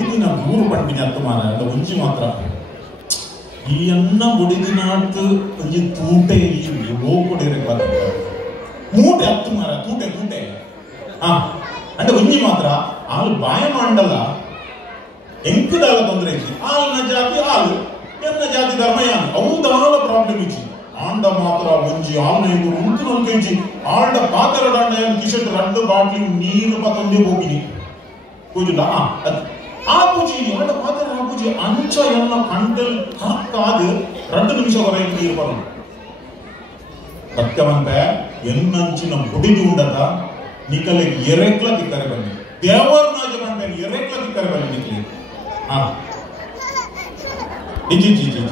ಬುಡಿದಿನ ಊರು ಪಂಡಿನ ಅತ್ತು ಮಾರ ಅದ ಒಂಜಿ ಮಾತ್ರ ಈ ಅನ್ನ ಬುಡಿದಿನಾತ್ ಒಂಜಿ ತೂಟೆ ಇಲ್ಲಿ ಹೋಗ್ಕೊಡಿರೆ ಮೂಟೆ ಹತ್ತು ಮಾರ ತೂಟೆ ತೂಟೆ అంటే ಒಂಜಿ ಮಾತ್ರ ಆಳು ಬಾಯ ಮಾಡಲ್ಲ ಎಂಕದಾಲ ತೊಂದರೆ ಇಚ್ಚಿ ಆಲ್ನ ಜಾತಿ ಆಳು ಎನ್ನ ಜಾತಿ ಧರ್ಮ ಯಾನು ಅವುದಾಲ ಪ್ರಾಬ್ಲಮ್ ಇಚ್ಚಿ ಆಂಡ ಮಾತ್ರ ಒಂಜಿ ಆಲ್ನ ಇದು ಉಂಟು ನಲ್ಕೆ ಇಚ್ಚಿ ಆಲ್ಡ ಪಾತ್ರ ದಾಂಡ ಕಿಶಟ್ ರಡ್ಡು ಬಾಟ್ಲಿ ನೀರು ಪತ್ತೊಂದೇ ಹೋಗಿನಿ ಪೂಜುಲ ಆ ಪೂಜೆ ಆಲ್ಡ ಪಾತ್ರ ಆ ಪೂಜೆ ಅಂಚ ಎಲ್ಲ ಕಂಡಲ್ ಹಾಕಾದು 2 ನಿಮಿಷ ಹೊರಗೆ ನೀರು ಬರೋದು ಸತ್ಯವಂತ ಎನ್ನಂಚಿನ ಬುಡಿದು ಉಂಡದ ನಿಕಲೆ ಎರೆಕ್ಲ ಕಿಕ್ಕರೆ ಬನ್ನಿ ದೇವರ ನಾಜ ಬಂದ ಎರೆಕ್ಲ ಕಿಕ್ಕರೆ ಬನ್ನಿ ನಿಕಲೆ ಇಜಿ ಜಿ ಜಿ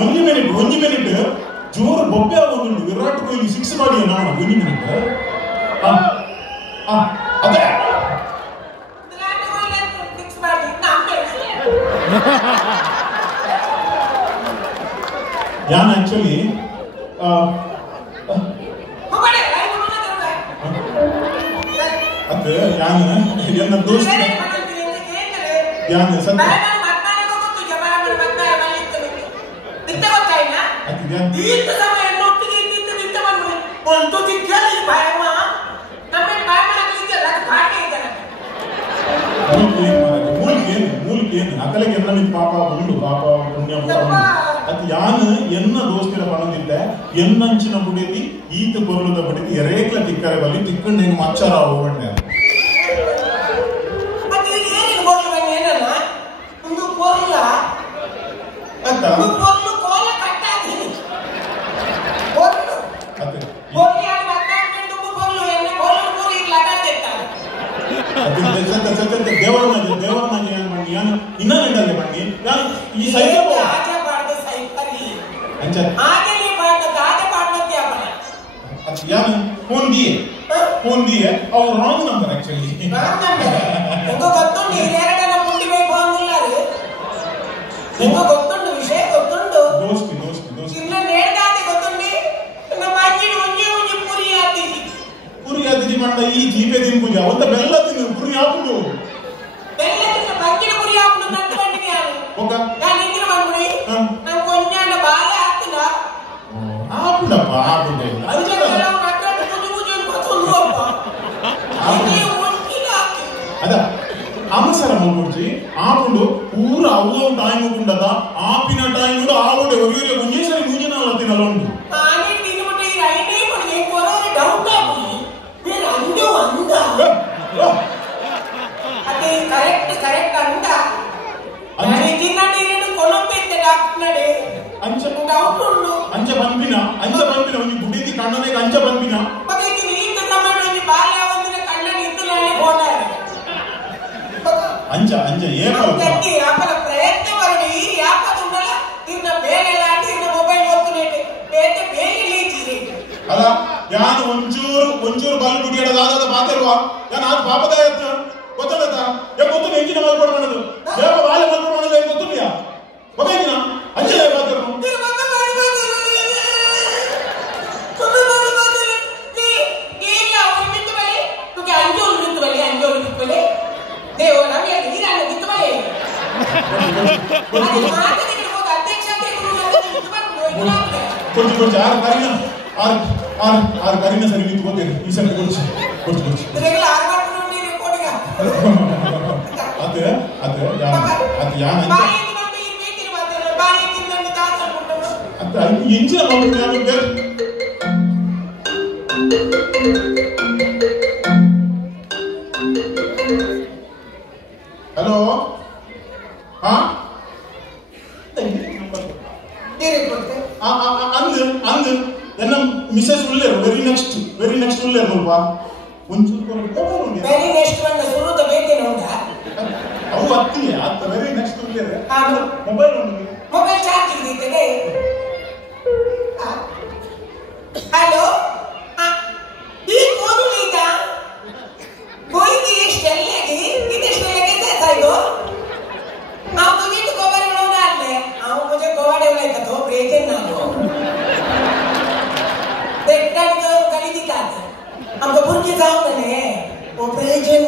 ಒಂಜಿ ಮಿನಿಟ್ ಜೋರು ಬೊಬ್ಬೆ ಆಗೋದುಂಡು ವಿರಾಟ್ ಕೊಹ್ಲಿ 6 ಮಾಡಿ ನಾವು ಒಂಜಿ ಮಿನಿಟ್ ಅದೇ ಯಾನ್ ಆಕ್ಚುಲಿ ಅದು ಯಾನ್ ಎನ್ನ ದೋಸ್ತ ಯಾನ್ ಸತ್ಯ ಅಕಲೆಗೆ ಎಲ್ಲ ಪಾಪ ಉಂಡು ಪಾಪ ಪುಣ್ಯ ಅದು ಯಾನು ಎನ್ನ ದೋಸ್ತಿರ ಪಣದಿದ್ದೆ ಎನ್ನಂಚಿನ ಬುಡಿದಿ ಈತ ಬರುದ ಬಡಿದಿ ಎರೇಕ್ಲ ತಿಕ್ಕರೆ ಬಲಿ ತಿಕ್ಕಂಡು ಹೆಂಗ್ ಮಚ್ಚಾರ ಹೋಗಂಡೆ ದೇವರ ಮಾಜಿ ಏನ್ ಮಾಡಿ ಯಾನು ಇನ್ನ ನೆಂಡಲ್ಲಿ ಮಾಡಿ ಯಾನು ಈ ಸೈಕಲ್ यानी फोन दिए और रॉन्ग नंबर एक्चुअली इंको ಗೊತ್ತುಂಡು ಇರೆರಡನ ಮುಂಡಿ ಬೈ ಫೋನ್ ಇಲ್ಲಾರೆ ಇಂको ಗೊತ್ತುಂಡು ವಿಷಯ ಗೊತ್ತುಂಡು ದೋಸ್ತಿ ಇನ್ನ ನೇಡಾದೆ ಗೊತ್ತುಂಡಿ ನಮ್ಮ ಅಜ್ಜಿನ ಒಂಜಿ ಪುರಿ ಆತಿಜಿ ಮಂಡ ಈ ಜೀಪೆ ದಿನ ಪೂಜಾ ಒಂದ ಬೆಲ್ಲ ತಿನ್ನು ಪುರಿ ಹಾಕೊಂಡು ಬೆಲ್ಲ ತಿನ್ನು ಬಂಜಿನ ಪುರಿ ಹಾಕೊಂಡು ನಂತ ಬಂದಿನಿ ಯಾರು ಓಕ ನಾನು ಇಂದ್ರ ಬಂದ್ಬಿಡಿ ನಾನು ಕೊಂಜಾನ ಬಾಳೆ ಆಗ್ತಿಲ್ಲ ಆಪುಂಡಪ್ಪ ಆಪುಂಡೆ ಅದ ಅವಸರ ಮಾಡ್ಕೊಡ್ತಿ ಆಪುಂಡು ಪೂರ ಅವ್ವ ಟೈಮ್ ಉಂಡದ ಆಪಿನ ಟೈಮ್ ಉಂಡು ಆವುಡೆ ಒರಿಯರೆ ಒಂದೇ ಸರಿ ಮೂಜಿನ ಅಲ್ಲತ್ತಿನಲ್ಲ ಉಂಡು ಆನೆ ದಿನಮಟ ಈ ಐನೇ ಮಾಡಿ ಕೊರೋನೆ ಡೌಟ್ ಆಗಿ ಬೇರೆ ಅಂಜೋ ಅಂದ ಅದೇ ಕರೆಕ್ಟ್ ಅಂದ ನಾನು ದಿನಡಿನ ಕೊಲಂಬೆತ್ತೆ ಡಾಕ್ಟರ್ ನಡೆ ಅಂಚ ಡೌಟ್ ಉಂಡು ಅಂಚ ಬಂಪಿನ ಒಂದು ಬುಡಿದಿ ಕಣ್ಣನೆ ಅಂಚ ಬಂಪಿನ ಮತ್ತೆ ನೀಂತ ಸಮಯ ಒಂದು ಬಾಲ್ಯ ಒಂದಿನ ಕಣ್ಣನೆ ಇತ್ತಲೇ ಹೋದಾರೆ ಅಂಚ ಏಕಲ್ಲ ಅದಕ್ಕೆ ಯಾಪಲ ಪ್ರಯತ್ನ ಮಾಡಿ ಯಾಪದು ಉಂಡಲ್ಲ ಇನ್ನ ಬೇರೆ ಲಾಟಿ ಇನ್ನ ಮೊಬೈಲ್ ಓದ್ತಿನೇಟೆ ಬೇರೆ ಲೀಚಿರಿ ಅಲ್ಲ ಯಾನು ಒಂಚೂರು ಬಲ್ಲು ಬಿಡಿಯಡದಾದ ಮಾತಾಡುವ ಯಾನು ಅದು ಪಾಪದಾಯತ್ತ ಗೊತ್ತಲ್ಲದ ಗೊತ್ತು ಎಂಜಿನ ಮಾಡ್ಕೊಂಡು ಮಾಡೋದು ಯಾವ ಬಾಲ್ಯ ಮಾಡ್ಕೊಂಡು ಮಾಡೋದು ಏನು ಗೊತ್ತಿಲ್ಲ ಗೊತ್ತಾಯ್ತಿನ ಅಂಚೆ ಮಾತಾಡು కొంచెం ఆరు కరీన సరి నింతుకోతేరు ఈ సరి కొంచెం అదే యాన్ అదే ఎంచిన హలో ಅಂದು ನನ್ನ ಮಿಸಸ್ ಉಳ್ಳೇರು ವೆರಿ ನೆಕ್ಸ್ಟ್ ಉಳ್ಳೇರು ಅಲ್ವಾ ಒಂಚೂರು ವೆರಿ ನೆಕ್ಸ್ಟ್ ಬಂದ ಸುರುತ ಬೇಕೇನು ಉಂಟ ಅವು ಹತ್ತಿಲ್ಲ ಅತ್ತ ವೆರಿ ನೆಕ್ಸ್ಟ್ ಉಳ್ಳೇರು ಮೊಬೈಲ್ ಚಾರ್ಜ್ ಇದ್ದೀತೆ ಹಲೋ ಈ ಫೋನ್ ಈಗ ಗೋಯಿಗೆ ಎಷ್ಟೆಲ್ಲಾಗಿ ಇದೆಷ್ಟೆಲ್ಲಾಗಿ ಸಾಯ್ದು ನಾವು ತುಗಿಟ್ಟು ಗೋಬರ್ ಇಡೋಣ ಅಲ್ಲೇ ಅವು ಮುಜೆ ಗೋವಾಡೆ ಉಳ್ಳಾಯ್ತ ತೋ ಬ್ರೇಕೇನ್ ನಾನು ತೆಕ್ಕಾಡಿಗೆ ಕಲಿದಿಕ್ಕಾದ ನಮ್ಗೆ ಬುರ್ಗಿ तुझे जाऊंगे ऑपरेशन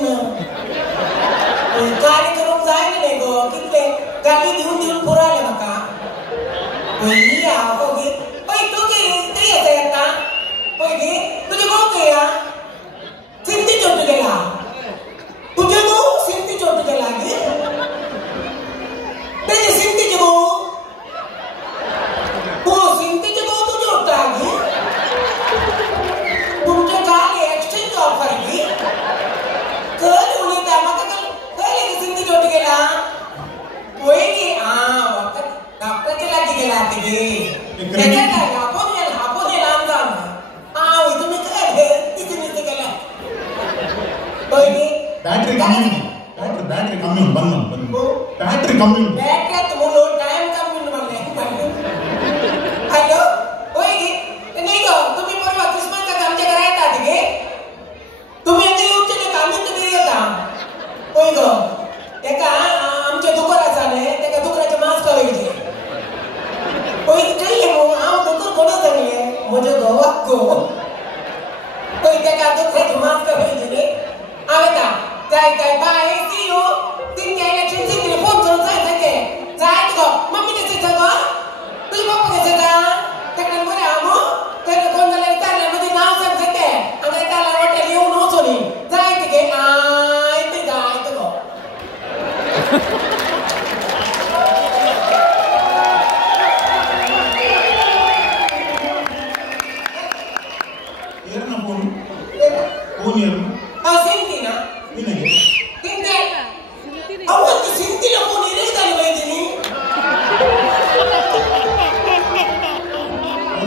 कार्यक्रम जाएंगे नहीं गो कितने गाली दिउन पूरा ले मका वही होगी ओए तू के ये देता ओए तुझे कौन गया सिंधी चोट गया तुझे को सिंधी चोट गया लगी तेरे सिंधी जो वो सिंधी जो तुझे होता है तुमचे काल एक्सचेंज ऑफर की कल उन्हें दामा का कल एक सिंधी चोट गया वही की वक्त डॉक्टर चला के गया थे क्या क्या आपो ने नाम था itu nih itu nih segala. Oh ini battery coming bangun. Battery coming. Battery tuh mulu time coming mana? Halo, oh ini kok, तुम्ही परवा क्रिसमस का काम जगह रहता थी के? तुम्ही अगली उच्च ने काम तो किया था. Oh ini kok, एका आमचे दुकानाचा ने, त्या दुकानाचे मास्क हवे. Oh ini काही मग आम दुकान कोणा सांगले? माझे गावा को. कोई जगह दुकानाचे मास्क हवे. आवेता काय बाय see you तीन के इलेक्शन से टेलीफोन करून जायचे जाय गो मम्मी कसे जागो तुझे पप्पा कसे जा तकडे बरे आमो त्याला कोण झाले त्याला मध्ये नाव सांगते आणि त्याला वाटले येऊन होतोनी जायते के ते जायते गो येरना कोण येरना सिंधी ना विनय सिंधी अहो सिंधीला कोण इरेदाली पाहिजे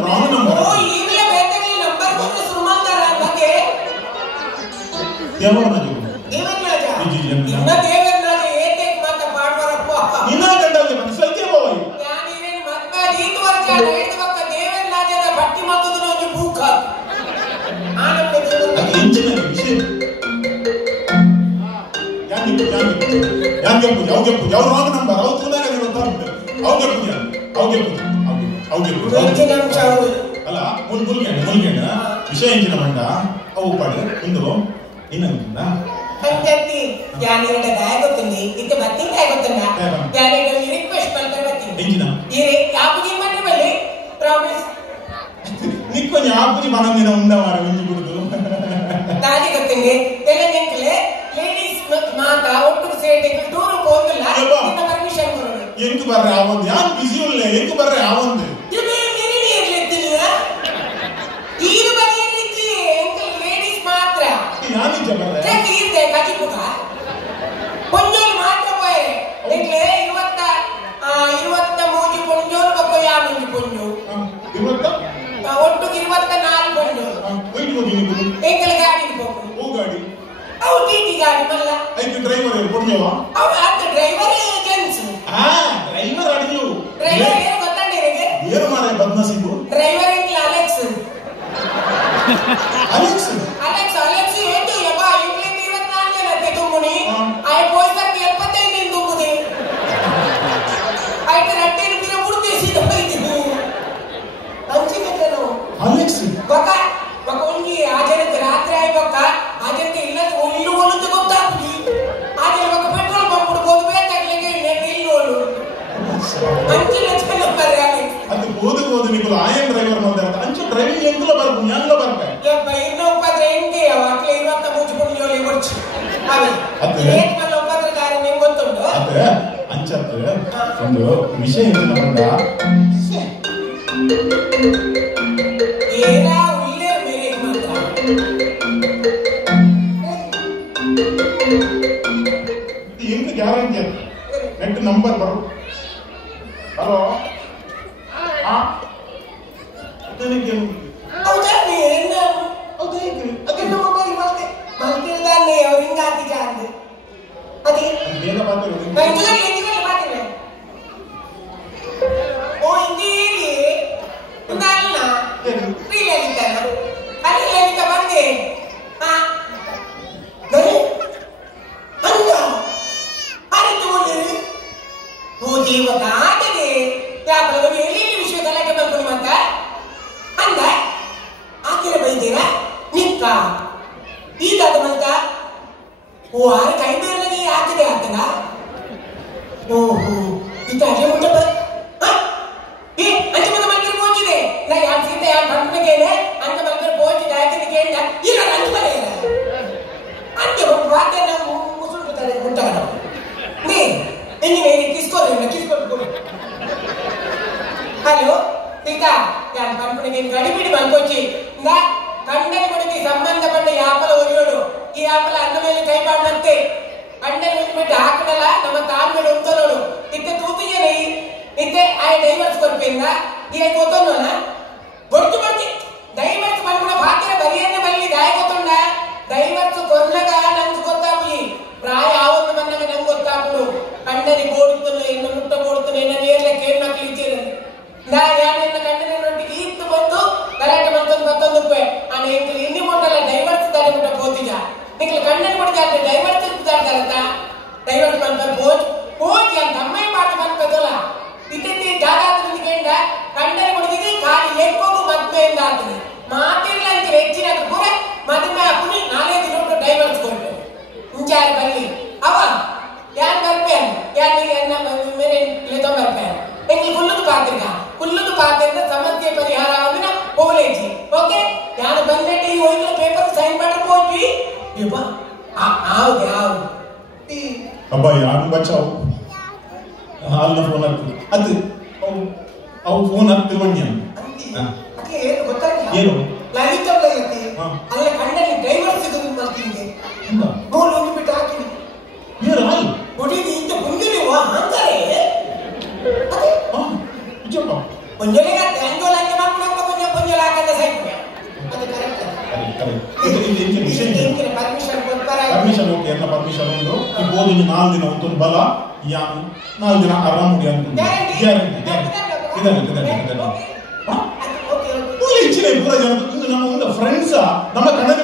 रांग नंबर ओ इवले बेटे नंबर कोण सुरुमानदार आहे देवराज इन्ना देवराज एक माता पाडवर अप्पा निना गंडले पण सत्य बोय यानी रे मत रीत वर्ष रेत वक्त देवराजದ ಭಟ್ಟಿ ಮಾತುದು ಒಂದು ಭೂಖ ಆನಂದ ಅದು ಇಂಜಿನ ವಿಷಯ ಯಾಕೆ ಪೂಜೆ ಅವ್ರು ರಾಂಗ್ ನಂಬರ್ ಅವ್ರು ತುನಾಗ ಗೊತ್ತಾಗುತ್ತೆ ಅವ್ಗೆ ಅಲ್ಲ ಮುಲ್ಗೆಣ್ಣ ವಿಷಯ ಎಂಚಿನ ಮಂಡ ಅವು ಪಾಡು ಇಂದು ಇನ್ನಂದ ಅಂಜಂತಿ ಯಾನಿರಡ ದಾಯ ಗೊತ್ತಿಂದಿ ಇತ್ತೆ ಬತ್ತಿನ ದಾಯ ಗೊತ್ತಲ್ಲ ಯಾನಿರಡ ರಿಕ್ವೆಸ್ಟ್ ಮಾಡ್ತಾರೆ ಬತ್ತಿನ ಎಂಚಿನ ಇರೆ ಯಾಪುಜಿ ಮನೆ ಬಲ್ಲಿ ಪ್ರಾಮಿಸ್ ನಿಕ್ಕೊಂಜ ಆಪುಜಿ ಮನಂಗಿನ ಉಂಡವಾರ ಒಂಜಿ ಬಿಡುದು ದಾದಿ ಗೊತ್ತಿಂದಿ ತೆಲಂಗಾಣಕ್ಕೆ ಲೇಡೀಸ್ ಮಾತ್ರ ಒಟ್ಟು ಸೇರಿ ಟೂರ್ ಹೋಗಲ್ಲ ನಿನ್ನ ಪರ್ಮಿಷನ್ ಕೊಡು ಎಂಕು ಬರ್ರೆ ಆವೊಂದು ಯಾರು ಬಿಸಿ ಉಳ್ಳ ಎಂಕು ಬರ್ರೆ ಆವೊಂದು ಇವೆ ಮಿರಿನಿ ಇರ್ಲಿತ್ತಿಲ್ಲ ತೀರು ಬರಿಯಲಿಕ್ಕೆ ಎಂಕಲ್ ಲೇಡೀಸ್ ಮಾತ್ರ ಯಾನಿಂಚ ಬರ್ರೆ ಚೆಕ್ ಇರ್ದೆ ಕಜಿಪುಕ ಪೊಂಜೋಲ್ ಮಾತ್ರ ಪೋಯರೆ ಎಂಕ್ಲೆ 23 ಪೊಂಜೋಲ್ ಬಕ್ಕ ಯಾನುಂಜಿ ಪೊಂಜು ಒಟ್ಟು 24 ಪೊಂಜೋಲ್ ಎಂಕಲ್ ಗಾಡಿ ಹೋಗು ಓ ಗಾಡಿ ಅವು ಟಿಟಿ ಗಾಡಿ ಮಲ್ಲ ಐದು ಡ್ರೈವರ್ ಪೊಂಜೋವಾ ಅವು ಅದ ಡ್ರೈವರ್ ಏಜೆನ್ಸಿ ಡ್ರೈವರ್ ಅಡಿಯು ಡ್ರೈವರ್ ಏನು ಗೊತ್ತಂడి ನಿಮಗೆ ಏನು ಮಾರೆ ಬದ್ನಸಿಬು ಡ್ರೈವರ್ ಇಂಗ್ಲ ಅಲೆಕ್ಸ್ ಏನು ಯಬ್ಬಾ ಇಂಗ್ಲಿ 24 ಜನಕ್ಕೆ ತುಂಬುನಿ ಐ ಪೋಯ್ಸಕ್ಕೆ 75 ಎಂದು ತುಂಬುನಿ ಐತ ರಟ್ಟೆ ಬಿರ ಮುರ್ತಿ ಸೀದ ಬೈದಿನಿ ಅಂಚಿಗೆ ಜನ ಅಲೆಕ್ಸ್ ಬಕ ಒಂಜಿ ಆಜನಕ್ಕೆ ರಾತ್ರಿ ಆಯ್ ಬಕ ಆಜನಕ್ಕೆ ಇಲ್ಲದ ಒಳ್ಳು ಒಳ್ಳು ಗೊತ್ತಾಗ್ತಿ ಆಜನ ಬಕ ಪೆಟ್ರೋಲ್ ಬಂಕ್ ಬಿಡ್ಬೋದು ಬೇಕಾಗ್ಲಿಕ್ಕೆ ಇಲ್ಲೋಳು ಅಂಚಿನ ಜನ ಬರ್ಯಾಲಿ ಅದು ಓದು ನಿಕುಲು ಆಯನ್ ಡ್ರೈವರ್ ಮಾತಾಡ್ತ ಅಂಚು ಡ್ರೈವಿಂಗ್ ಎಂಕುಲ ಬರ್ಬು ನ್ಯಾಂಗ್ಲ ಬರ್ಬೆ ಯಪ್ಪ ಇನ್ನ ಉಪದ್ರ ಎಂಕೆ ಅಟ್ಲೆ 23 ಜೋಲಿ ಬರ್ಚು ಅವೆ ಏಟ್ ಮಲ್ಲ ಉಪದ್ರ ದಾರಿ ನಿಮಗೆ ಗೊತ್ತುಂಟು ಅದೇ ಅಂಚತ್ತು ಒಂದು ವಿಷಯ ಏನಂತ ಏರಾ ಉಳ್ಳೆ ಮೇರೆ ಮಾತ್ರ ಎಂಕ ಗ್ಯಾರಂಟಿ ನೆಟ್ ನಂಬರ್ ಬರು ಹಲೋ ಅದಕ್ಕೆ ಹೌದಾ ನೀನು ಅದನ್ನ ಮೊಬೈಲ್ ಮಲ್ತಿರ್ದಾನೆ ಅವ್ರು ಹಿಂಗಾತಿ ಜಾಂದು ಅದೇ ಬೇಗ ಮಾತಾಡೋದು ಎಂಜುಗಲ್ ಮಾತಿಲ್ಲ ಓ ಇಂದಿರಿ ಉಂದಲ್ಲ ಶ್ರೀಲಲಿತನ ಅಲ್ಲಿ ಲಲಿತ ಬಂದೆ ಅಂದ ಅರಿತು ಕೊಂಡಿರಿ ಓ ದೇವತ ಆಗಿದೆ ಯಾಪಲ ಎಲ್ಲಿ ವಿಶ್ವದಲ್ಲಕ್ಕೆ ಬಂದು ಮತ್ತ ಅಂದ ಆಕೆರ ಬೈದೇವ ನಿಕ್ಕ ಓ ಆರು ಕೈ ಮೇಲೆ ಆಗ್ತದೆ ಆಗ್ತದ ಓಹೋ ಇದು ಅಜೆ ಮುಂದೆ ಏ ಅಂಚೆ ಮುಂದೆ ಮಲ್ಪೆ ಪೋಚಿದೆ ನಾ ಯಾರು ಸೀತೆ ಯಾರು ಬಂದ್ಬೇಕೇನೆ ಅಂತ ಮಲ್ಪೆ ಪೋಚಿದೆ ಹಾಕಿದ್ದು ಕೇಳಿದ ಇಲ್ಲ ಅಂಚೆ ಮನೆ ಇಲ್ಲ ಅಂಚೆ ಒಂದು ವಾದ್ಯ ನಾವು ಮುಸುಳ್ತಾರೆ ಮುಟ್ಟಾಗ ನೀ ಎಂಜಿನಿಯರಿಂಗ್ ಕಿಸ್ಕೊಂಡು ಹಲೋ ಸೀತಾ ಯಾರು ಕಂಪನಿಗೆ ಗಡಿಬಿಡಿ ಬಂದ್ಕೊಚ್ಚಿ ಇಂದ ಕಂಡನ್ ಕೊಡಿಗೆ ಸಂಬಂಧಪಟ್ಟ ಈ ಆಪಲ ಒರಿಯೋಡು ಈ ಆಪಲ ಅನ್ನ ಮೇಲೆ ಕೈ ಮಾಡಂತೆ ಕಂಡನ್ ಬಿಟ್ಟು ಹಾಕಡಲ್ಲ ನಮ್ಮ ಕಾಲ್ ಮೇಲೆ ಉಂಟು ನೋಡು ಇತ್ತೆ ತೂತಿಗೆ ಇತ್ತೆ ಆ ಡೈವರ್ಸ್ ಕೊಡ್ಪಿಂದ ಈಗ ಗೊತ್ತೋಣ ಬೊಡ್ತು ಬಡ್ತಿ ಡೈವರ್ಸ್ ಬಂದ್ಬಿಡ ಭಾಗ್ಯ ಬರಿಯನ್ನೇ ಬಲ್ಲಿ ಗಾಯ ಗೊತ್ತುಂಡ ಡೈವರ್ಸ್ ಕೊರ್ಲಗ ನಂಗೆ ಗೊತ್ತಾಗ್ಲಿ ಪ್ರಾಯ ಆವತ್ತು ಬಂದಾಗ ನಂಗೆ ಗೊತ್ತಾಗ್ಬಿಡು ಕಂಡನಿ ಬೋಡುತ್ತನು ಎನ್ನ ಮುಟ್ಟ ಬೋಡುತ್ತನು ಎನ್ನ ನೇರ್ಲೆ ಕೇಳಿ ಮಕ್ಕಳು ಇದ್ದೀರ ನಾ ಯಾರನ್ನ ಕಂಡನೊಟ್ಟಿಗೆ ಇತ್ತು ಬಂದು ಗಲಾಟೆ ಮತ್ತೊಂದು ಆ ನೆಂಕಲು ಇನ್ನಿ ಮೊಟ್ಟಲ್ಲ ಡೈವರ್ಸ್ ದಾರಿ ಮುಟ್ಟ ಹೋತಿಜ ನಿಂಕಲು ಕಂಡನ್ ಕೊಡ್ತಾ ಡೈವರ್ಸ್ ಇರ್ತಾರಲ್ಲ ಡೈವರ್ಸ್ ಬಂದ ಪೋಜ್ ಅಂತ ಅಮ್ಮೈ ಪಾಠ ಬಂತದಲ್ಲ ಇತ್ತಿ ಜಾಗ ಕೇಂದ್ರ ಕಂಡನ್ ಕೊಡ್ತಿದ್ದೆ ಕಾಲಿ ಎಕ್ಕೋಗು ಮದ್ವೆಯಿಂದ ಆಗ್ತದೆ ಮಾತಿರ್ಲ ಅಂತ ಹೆಚ್ಚಿನ ಪೂರ ಮದುವೆ ಹಾಕಿ 4 ದಿನ ಡೈವರ್ಸ್ ಕೊಡ್ಬೇಕು ಮುಂಚಾರ ಬನ್ನಿ ಅವ ಯಾರು ಬರ್ಪೇನು ಯಾರು ಮೇರೆ ಲೇತೋ ಬರ್ಪೇನು ಎಂಗಿ ಕುಲ್ಲುದು ಪಾತ್ರದ ಸಮಸ್ಯೆ ಪರಿಹಾರ ಆದ್ರೆ ಹೋಗ್ಲೇಜಿ ಓಕೆ ಯಾರು ಬಂದ್ಬಿಟ್ಟು ಈ ಹೋಯ್ತು ಪೇಪರ್ ಸೈನ್ ಮಾಡಕ್ ಹೋಗ್ವಿ ಇವ ಆವ್ದು ಅಬ್ಬ ಯಾರು ಬಚಾವು ಹಾಲ್ನ ಫೋನ್ ಹಾಕ್ತು ಅದು ಅವು ಫೋನ್ ಹಾಕ್ತಿರು ಬನ್ನಿ ಅಕ್ಕೆ ಏನು ಗೊತ್ತಾಗಿಲ್ಲ ಏನು ಲಲಿತ ಐತಿ ಅಲ್ಲ ಕಂಡಲ್ಲಿ ಡ್ರೈವರ್ ಸಿಗೋದು ಮಾಡ್ತೀನಿ ಮೂರು ಒಂದು ಬಿಟ್ಟು ಹಾಕಿನಿ ಏನು ಹಾಲು ಹೊಡಿದು ಇಂತ ಮುಂದಿನ ಅಂತಾರೆ ಅದೇ ನಿಜಪ್ಪ ಪಂಜಲಿಗ ಅಂಜೋಲ ಅಂತ ಮಾಡ್ಕೊಂಡು ಪಂಜಲ ಹಾಕಂತ ಸೈಡ್ ಅದು ಕರೆಕ್ಟ್ ಪರ್ಮಿಷನ್ ಓಕೆ ಎಲ್ಲ ಪರ್ಮಿಷನ್ ಉಂಟು ಈ ಬೋಧನೆ 4 ದಿನ ಉಂಟು ಬಲ ಯಾನು 4 ದಿನ ಆರಾಮ ಮುಡಿ ಅಂತ ಗ್ಯಾರಂಟಿ ಇದೆ ಹೆಚ್ಚಿನ ಪೂರ ಜನ ನಮ್ಮ ಫ್ರೆಂಡ್ಸ್ ನಮ್ಮ ಕನ್ನಡ